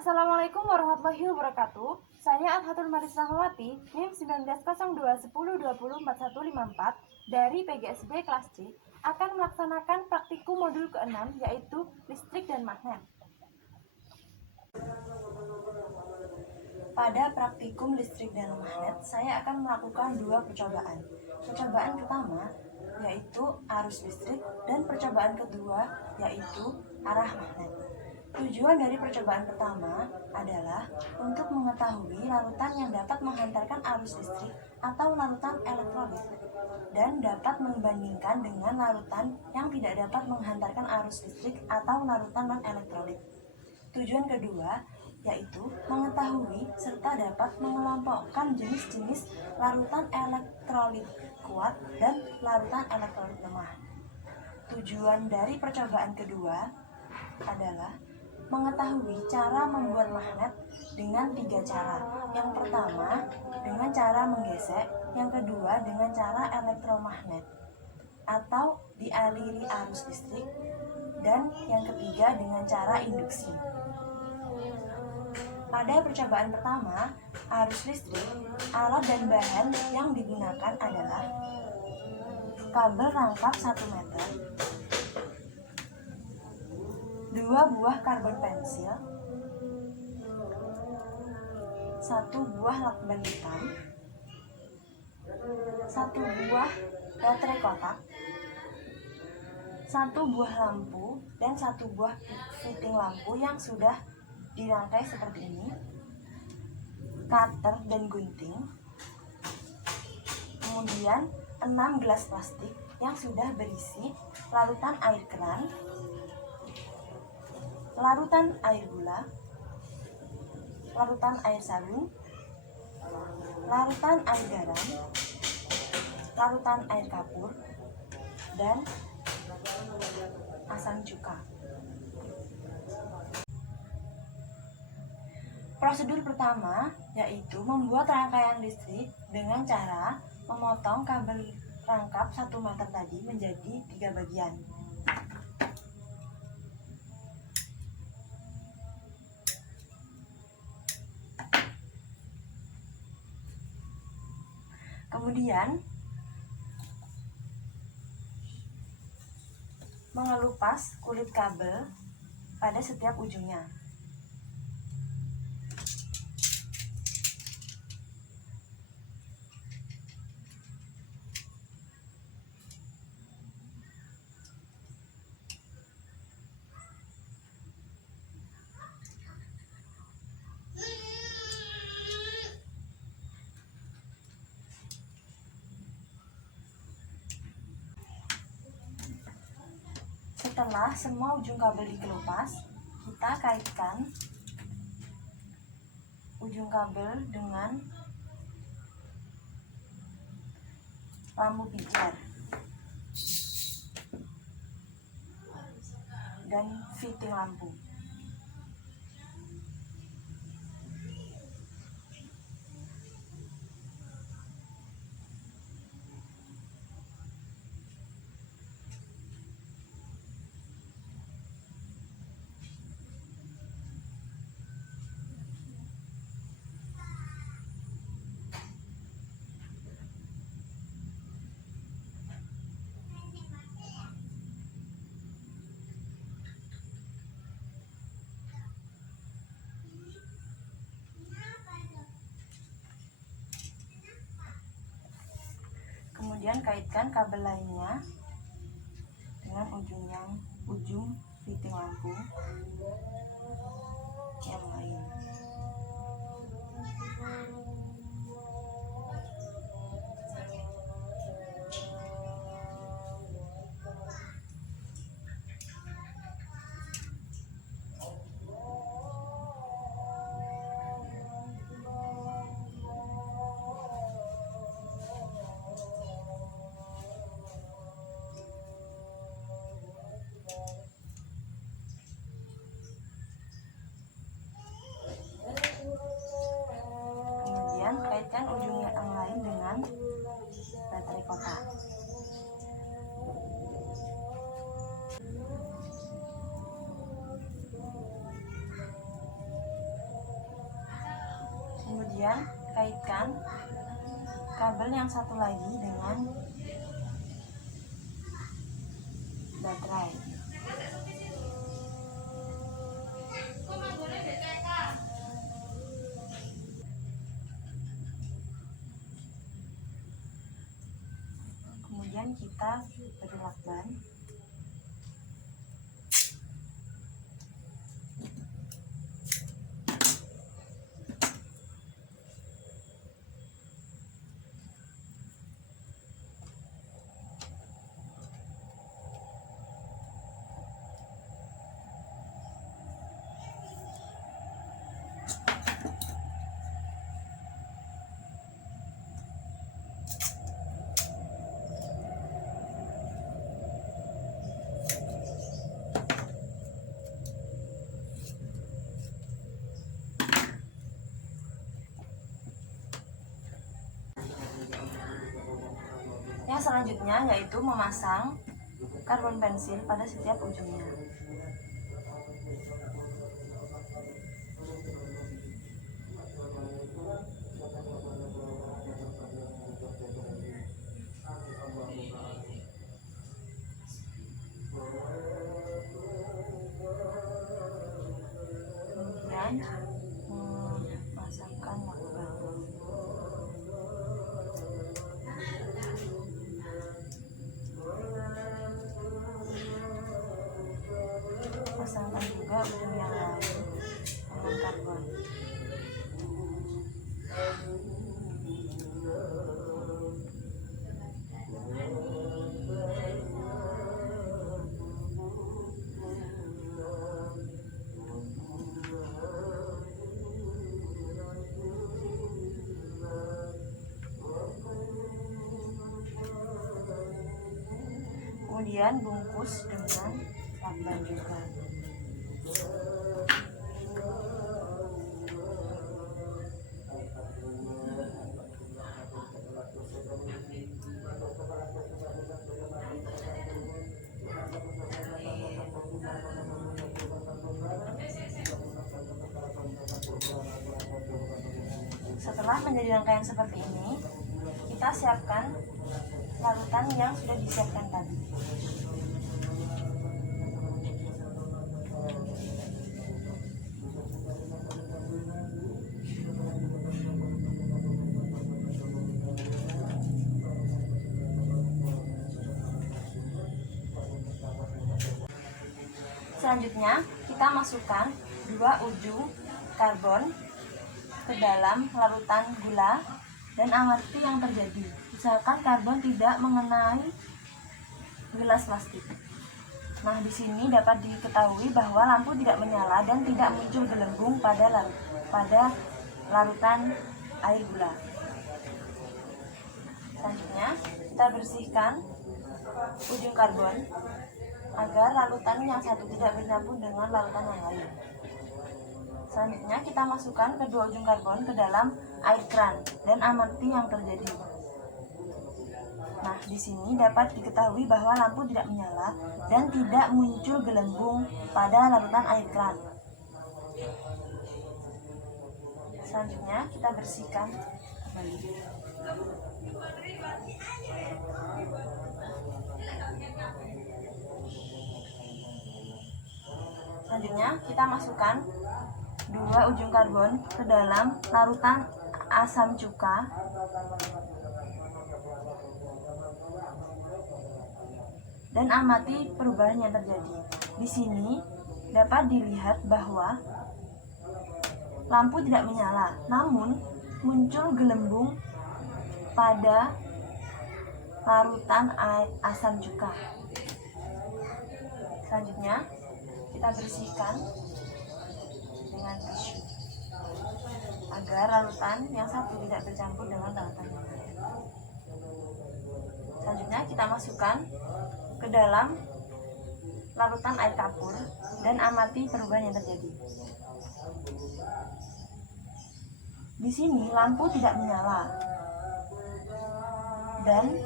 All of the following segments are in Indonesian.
Assalamualaikum warahmatullahi wabarakatuh. Saya Adhatul Maris Rahmawati, NIM 190210204154 dari PGSB kelas C akan melaksanakan praktikum modul ke-6 yaitu listrik dan magnet. Pada praktikum listrik dan magnet, saya akan melakukan dua percobaan. Percobaan pertama yaitu arus listrik dan percobaan kedua yaitu arah magnet. Tujuan dari percobaan pertama adalah untuk mengetahui larutan yang dapat menghantarkan arus listrik atau larutan elektrolit dan dapat membandingkan dengan larutan yang tidak dapat menghantarkan arus listrik atau larutan non-elektrolit. Tujuan kedua yaitu mengetahui serta dapat mengelompokkan jenis-jenis larutan elektrolit kuat dan larutan elektrolit lemah. Tujuan dari percobaan kedua adalah mengetahui cara membuat magnet dengan 3 cara. Yang pertama dengan cara menggesek, yang kedua dengan cara elektromagnet atau dialiri arus listrik, dan yang ketiga dengan cara induksi. Pada percobaan pertama, arus listrik, alat dan bahan yang digunakan adalah kabel rangkap 1 meter, 2 buah karbon pensil, 1 buah lakban hitam, 1 buah baterai kotak, 1 buah lampu, dan 1 buah fitting lampu yang sudah dirangkai seperti ini, cutter dan gunting, kemudian 6 gelas plastik yang sudah berisi larutan air keran, larutan air gula, larutan air sabun, larutan air garam, larutan air kapur, dan asam cuka. Prosedur pertama yaitu membuat rangkaian listrik dengan cara memotong kabel rangkap 1 meter tadi menjadi 3 bagian. Kemudian mengelupas kulit kabel pada setiap ujungnya. Setelah semua ujung kabel dikelupas, kita kaitkan ujung kabel dengan lampu pijar dan fitting lampu. Kemudian kaitkan kabel lainnya dengan ujung fitting lampu yang lain. Kemudian kaitkan kabel yang satu lagi dengan baterai. Kemudian kita beri lakban. Yang selanjutnya yaitu memasang karbon pensil pada setiap ujungnya. Kemudian memasangkan lakban. Pasangkan juga ujung yang lain dengan karbon. Kemudian bungkus dengan lakban juga. Setelah menjadi rangkaian seperti ini, kita siapkan larutan yang sudah disiapkan tadi. Selanjutnya, kita masukkan dua ujung karbon ke dalam larutan gula dan amati yang terjadi. Usahakan karbon tidak mengenai gelas plastik. Nah, di sini dapat diketahui bahwa lampu tidak menyala dan tidak muncul gelembung pada larutan air gula. Selanjutnya, kita bersihkan ujung karbon agar larutan yang satu tidak bercampur dengan larutan yang lain. Selanjutnya, kita masukkan kedua ujung karbon ke dalam air keran dan amati yang terjadi. Nah, di sini dapat diketahui bahwa lampu tidak menyala dan tidak muncul gelembung pada larutan air keran. Selanjutnya, kita bersihkan kembali. Selanjutnya, kita masukkan dua ujung karbon ke dalam larutan asam cuka dan amati perubahan yang terjadi. Di sini dapat dilihat bahwa lampu tidak menyala, namun muncul gelembung pada larutan asam cuka. Selanjutnya, kita bersihkan dengan tisu agar larutan yang satu tidak bercampur dengan larutan yang lain. Selanjutnya, kita masukkan ke dalam larutan air kapur dan amati perubahan yang terjadi. Di sini lampu tidak menyala dan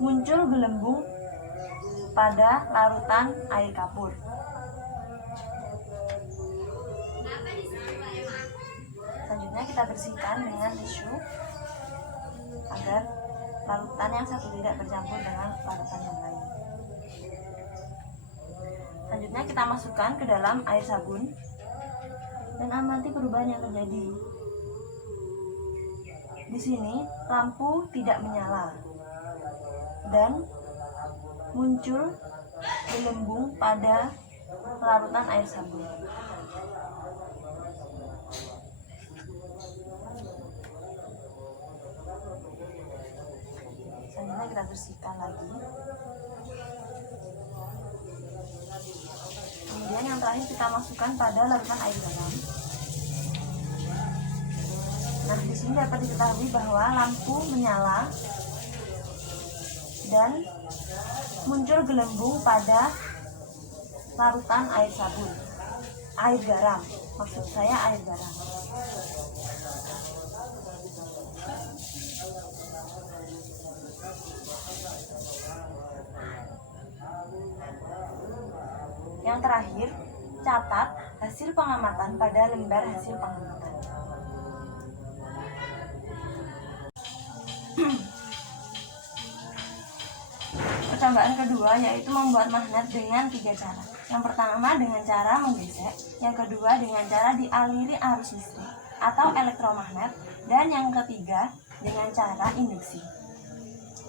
muncul gelembung pada larutan air kapur. kita bersihkan dengan tisu agar larutan yang satu tidak bercampur dengan larutan yang lain. Selanjutnya kita masukkan ke dalam air sabun dan amati perubahan yang terjadi. Di sini lampu tidak menyala dan muncul gelembung pada larutan air sabun. Selanjutnya kita bersihkan lagi. Kemudian yang terakhir kita masukkan pada larutan air garam. Nah, di sini dapat diketahui bahwa lampu menyala dan muncul gelembung pada larutan air sabun, air garam, maksud saya air garam. Yang terakhir, catat hasil pengamatan pada lembar hasil pengamatan. Percobaan kedua yaitu membuat magnet dengan 3 cara. Yang pertama dengan cara menggesek, yang kedua dengan cara dialiri arus listrik atau elektromagnet, dan yang ketiga dengan cara induksi.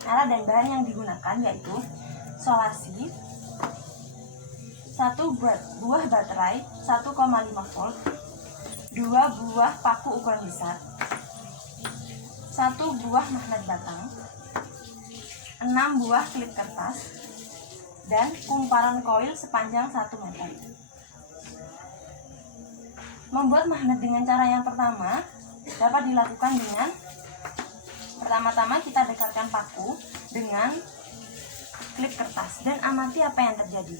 Alat dan bahan yang digunakan yaitu solasi, 1 buah baterai 1,5 volt, 2 buah paku ukuran besar, 1 buah magnet batang, 6 buah klip kertas, dan kumparan koil sepanjang 1 meter. Membuat magnet dengan cara yang pertama dapat dilakukan dengan pertama-tama kita dekatkan paku dengan klip kertas dan amati apa yang terjadi.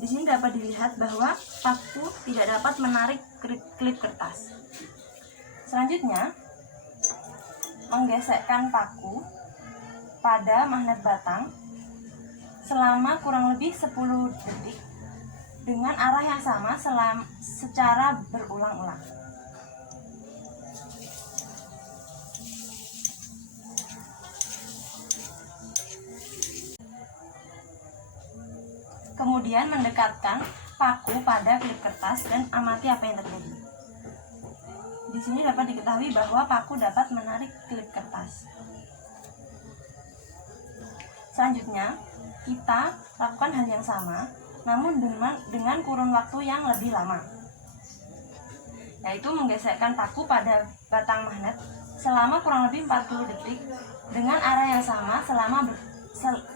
Di sini dapat dilihat bahwa paku tidak dapat menarik klip kertas. Selanjutnya, menggesekkan paku pada magnet batang selama kurang lebih 10 detik dengan arah yang sama secara berulang-ulang. Kemudian mendekatkan paku pada klip kertas dan amati apa yang terjadi. Di sini dapat diketahui bahwa paku dapat menarik klip kertas. Selanjutnya, kita lakukan hal yang sama, namun dengan kurun waktu yang lebih lama, yaitu menggesekkan paku pada batang magnet selama kurang lebih 40 detik dengan arah yang sama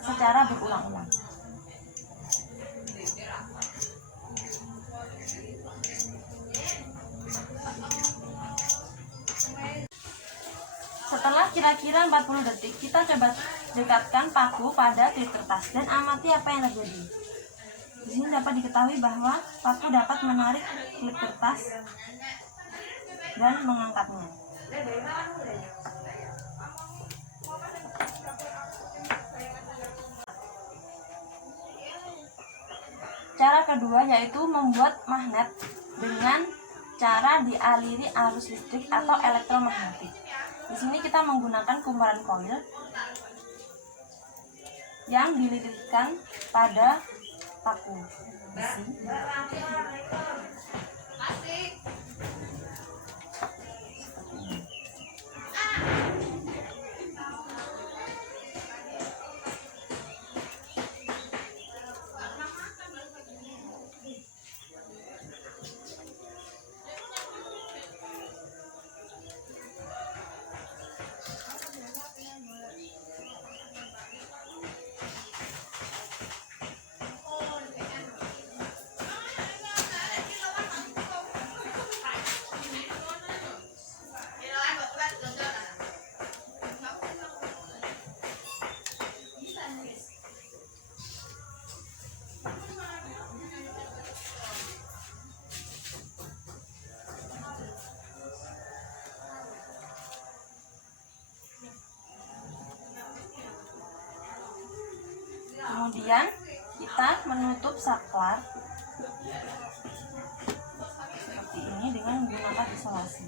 secara berulang-ulang. Setelah kira-kira 40 detik, kita coba dekatkan paku pada klip kertas dan amati apa yang terjadi. Di sini dapat diketahui bahwa paku dapat menarik klip kertas dan mengangkatnya. Cara kedua yaitu membuat magnet dengan cara dialiri arus listrik atau elektromagnetik. Di sini kita menggunakan kumparan koil yang dililitkan pada paku besi. Kemudian kita menutup saklar seperti ini dengan menggunakan isolasi.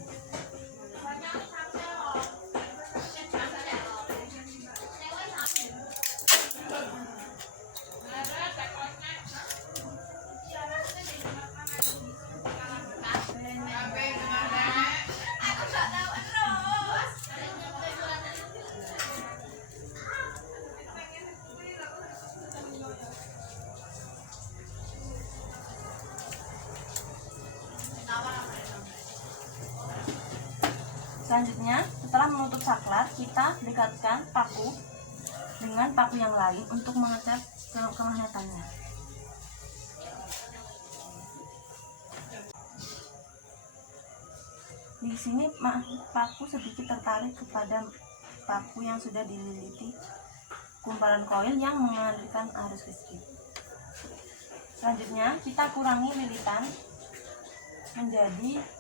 Selanjutnya, setelah menutup saklar, kita dekatkan paku dengan paku yang lain untuk mengecat kemagnetannya. Di sini paku sedikit tertarik kepada paku yang sudah dililiti kumparan koil yang mengalirkan arus listrik. Selanjutnya, kita kurangi lilitan menjadi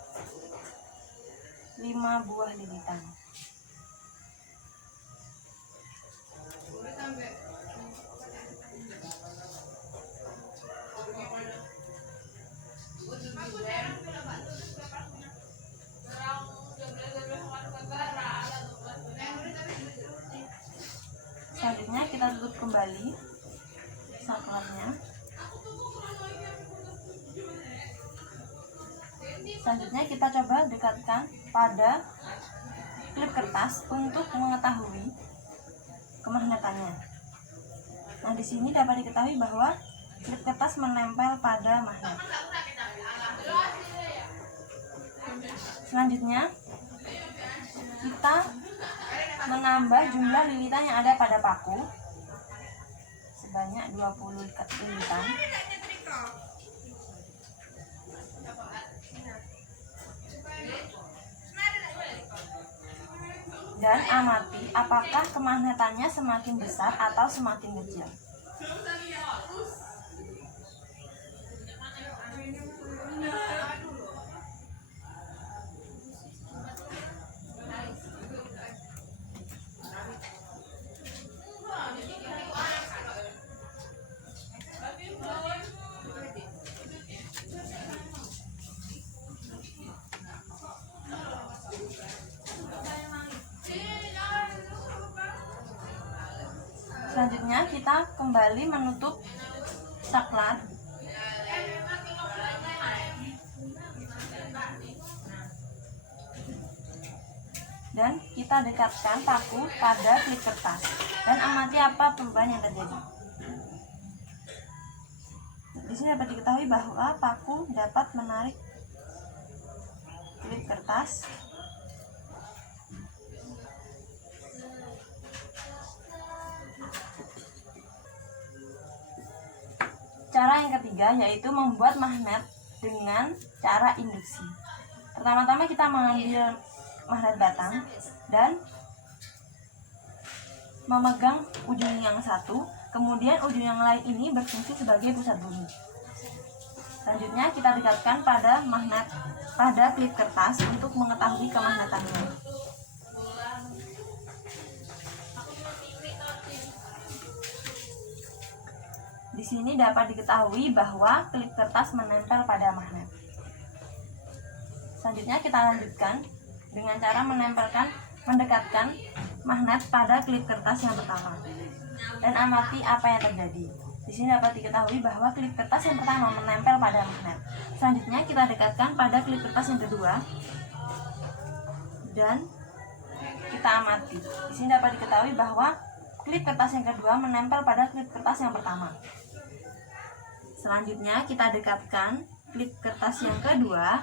5 buah lilitan. Selanjutnya kita tutup kembali saklarnya. Selanjutnya kita coba dekatkan pada klip kertas untuk mengetahui kemagnetannya. Nah, di sini dapat diketahui bahwa klip kertas menempel pada magnet. Selanjutnya kita menambah jumlah lilitan yang ada pada paku sebanyak 20 lilitan. Dan amati apakah kemagnetannya semakin besar atau semakin kecil. Selanjutnya kita kembali menutup saklar. Dan kita dekatkan paku pada klip kertas dan amati apa perubahan yang terjadi. Di sini dapat diketahui bahwa paku dapat menarik klip kertas Cara yang ketiga yaitu membuat magnet dengan cara induksi. Pertama-tama kita mengambil magnet batang dan memegang ujung yang satu, kemudian ujung yang lain ini berfungsi sebagai pusat bumi. Selanjutnya kita dekatkan pada magnet pada klip kertas untuk mengetahui kemagnetannya. Di sini dapat diketahui bahwa klip kertas menempel pada magnet. Selanjutnya kita lanjutkan dengan cara mendekatkan magnet pada klip kertas yang pertama dan amati apa yang terjadi. Di sini dapat diketahui bahwa klip kertas yang pertama menempel pada magnet. Selanjutnya kita dekatkan pada klip kertas yang kedua dan kita amati. Di sini dapat diketahui bahwa klip kertas yang kedua menempel pada klip kertas yang pertama. Selanjutnya kita dekatkan klip kertas yang kedua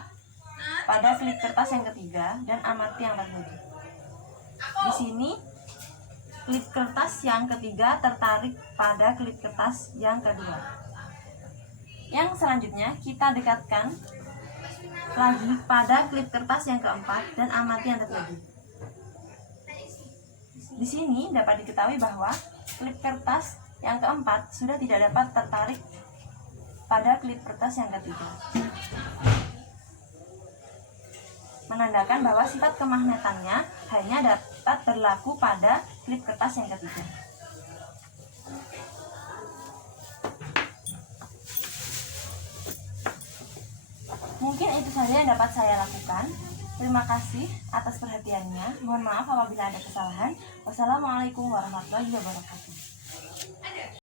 pada klip kertas yang ketiga dan amati yang terjadi. Di sini klip kertas yang ketiga tertarik pada klip kertas yang kedua. Yang selanjutnya kita dekatkan lagi pada klip kertas yang keempat dan amati yang terjadi. Di sini dapat diketahui bahwa klip kertas yang keempat sudah tidak dapat tertarik pada klip kertas yang ketiga, menandakan bahwa sifat kemagnetannya hanya dapat berlaku pada klip kertas yang ketiga. Mungkin itu saja yang dapat saya lakukan. Terima kasih atas perhatiannya. Mohon maaf apabila ada kesalahan. Wassalamualaikum warahmatullahi wabarakatuh.